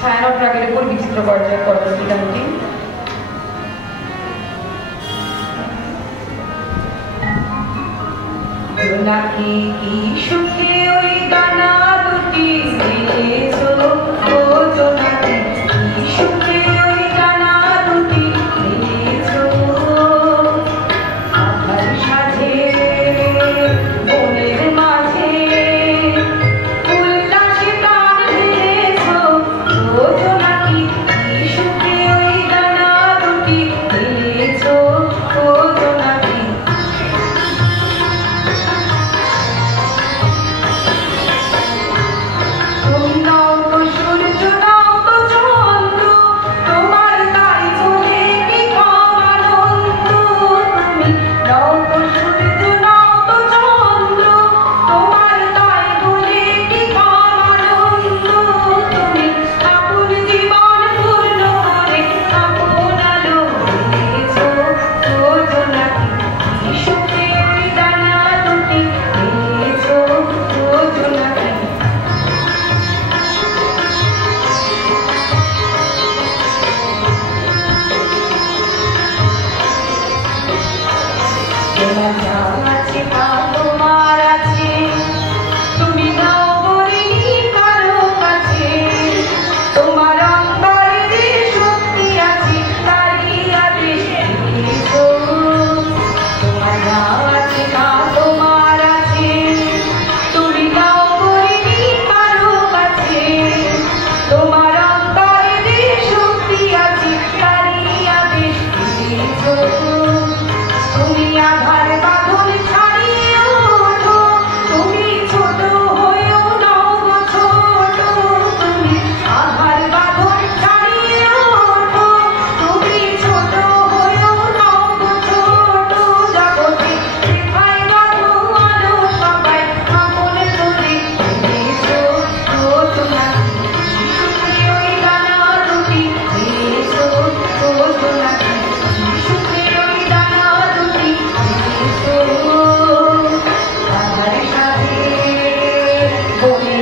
ছায়ানট রাগের উপর বিচিত্র পর্যায়ে পর্বতবিধানটি। জোনাকি কি সুখে ওই দানা দুটি মেলেছো, ও জোনাকি কি সুখে ওই দানা দুটি মেলেছো। আধার সাজে বনের মাঝে উল্লাসে প্রাণ ঢেলেছো, ও জোনাকি কি সুখে ওই দানা দুটি মেলেছো, ও জোনাকি। তুমি নাও তো সূর্য, নাও তো চন্দ্র, তোমার তাই চলে কি কম আনন্দ। তুমি নাও তো সূর্য, নাও তো চন্দ্র, তোমার তাই বলে কি কম আনন্দ। তুমি আপন জীবন পূর্ণ করে আপন আলো দিয়েছো, ও জোনাকি কি সুখে ওই দানা দুটি মেলেছো, ও জোনাকি। তোমার যা আছে তা তোমার আছে, তুমি নাও বলিনি কারো কাছে। তোমার অন্তরে যে শক্তি আছে তারই আদেশ দিয়েছো। তোমার যা আছে তা তোমার আছে, তুমি নাও বলিনি কারো কাছে। তোমার অন্তরে যে শক্তি আছে তারই আদেশ দিয়েছো। তুমি আধার বাঁধন ছাড়িয়ে ওঠো, তুমি ছোট হয়েও নাও গো ছোট। তুমি আধার বাঁধন ছাড়িয়ে ওঠো, তুমি ছোট হয়েও নাও গো ছোট। জগতে যেথায় বাঁধো আলো সবাই আপন করে দিয়েছো, ও জোনাকি কি সুখে ওই দানা দুটি মেলেছো, ও জোনাকি কি সুখে ওই দানা দুটি মেলেছো। আধার সাথে বনে